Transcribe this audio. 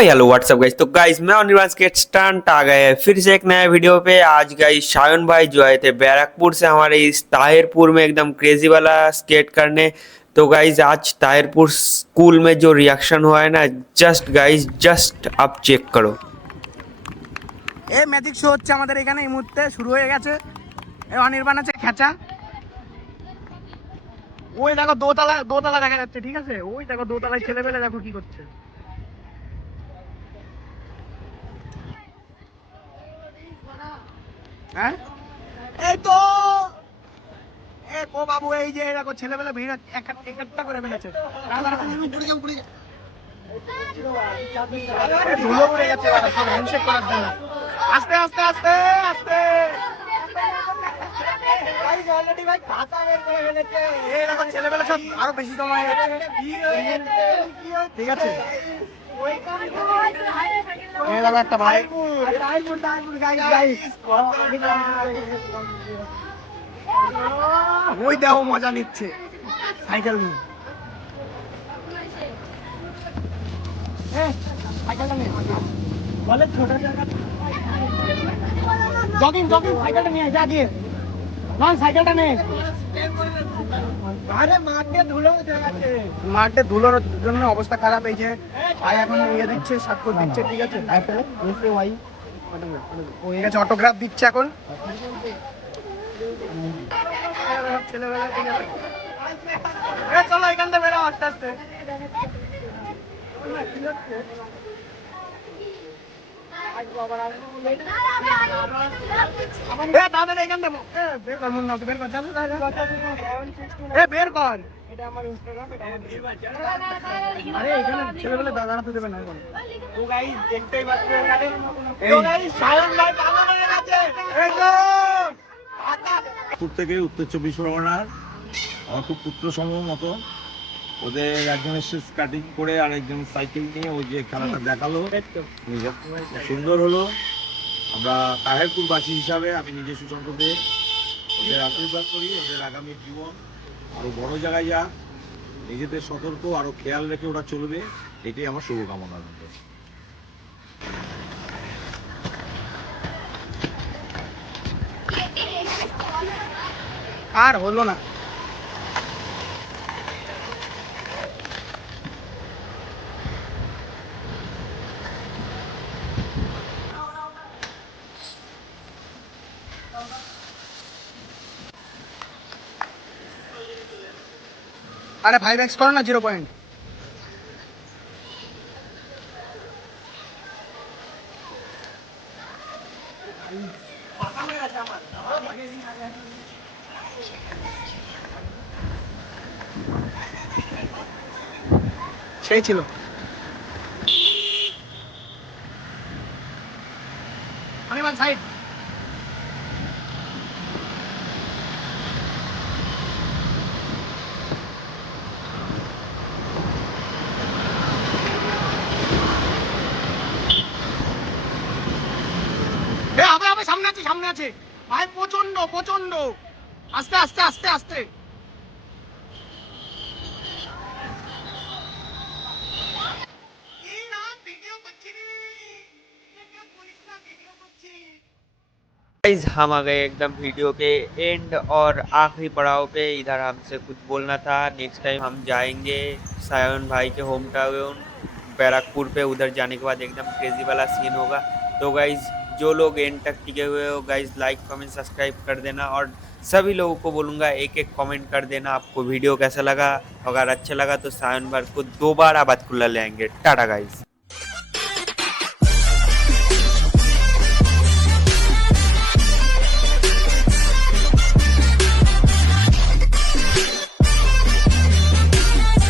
तो hello what's up guys. तो guys मैं और निर्वांश के स्टंट आ गए हैं फिर से एक नया वीडियो पे। आज गाइस सायन भाई जो आए थे बैरकपुर से हमारे इस ताहिरपुर में एकदम क्रेजी वाला स्केट करने। तो गाइस आज ताहिरपुर स्कूल में जो रिएक्शन हुआ है ना, जस्ट आप चेक करो। এই ম্যাজিক শো হচ্ছে আমাদের এখানে এই মুহূর্তে শুরু হয়ে গেছে। এই অনির্বাণ আছে খেঁচা, ওই দেখো দোতলা দোতলা দেখা যাচ্ছে, ঠিক আছে? ওই দেখো দোতলায় ছেলেবেলে দেখো কি করছে। হ্যাঁ এই তো এ ও বাবু, এই যে দেখো ছেলেবেলে ভিড় একটা করে ফেলেছে। ধুলো উড়ে গেছে সব হ্যান্ডশেক করার জন্য। আস্তে আস্তে আস্তে আস্তে ছেলেবেলা সব আরো বেশি সময় ঠিক আছে। একটা ভাই ওই দেখো মজা নিচ্ছে সাইকেল নিয়ে। জগিং জগিং সাইকেলটা নিয়ে যা গিয়ে সাইকেলটা নে। আরে মাঠে ধুলোর জন্য অবস্থা খারাপ। এই যে ভাই এখন ইয়ে দিচ্ছে, স্বাক্ষর দিচ্ছে, ঠিক আছে? ঠিক আছে, অটোগ্রাফ দিচ্ছে এখন। ছেলেবেলা ঠিক আছে, চলো এখান থেকে বেরো আস্তে আস্তে। বের কর, আরে এখানে ছেলেবেলা দাঁড়াতে দেবে না। দেখতেই পাচ্ছি থেকে উত্তর 24 পরগনার আমার খুব পুত্র সময় মতো ওদের একজন এসে স্কাটিং করে আর একজন সাইকেল নিয়ে ওই যে খেলাটা দেখালো, সুন্দর হলো। আমরা তাহিরপুরবাসী হিসাবে আমি নিজে সুশান্ত দে ওদের আশীর্বাদ করি, ওদের আগামী জীবন আরো বড় জায়গায় যাক, নিজেদের সতর্ক আরো খেয়াল রেখে ওরা চলবে, এটাই আমার শুভকামনা। আর হলো না। আরে 5x করো না, 0 পয়েন্ট। সেই ছিল অনির্বাণ সাইড। সামনে আছে সামনে আছে ভাই, প্রচন্ড প্রচন্ড আস্তে আস্তে আস্তে আস্তে। गाइस हम आ गए एकदम वीडियो के एंड और आखिरी पड़ाव पे। इधर हमसे कुछ बोलना था, नेक्स्ट टाइम हम जाएंगे सायन भाई के होम टाउन बैरकपुर पे। उधर जाने के बाद एकदम क्रेजी वाला सीन होगा। तो गाइस जो लोग एंड तक टिके हुए हो गाइस, लाइक कमेंट सब्सक्राइब कर देना और सभी लोगों को बोलूँगा एक एक कमेंट कर देना आपको वीडियो कैसा लगा। अगर अच्छा लगा तो सायन भाई को दोबारा बातकुल्ला ले आएंगे। टाटा गाइस।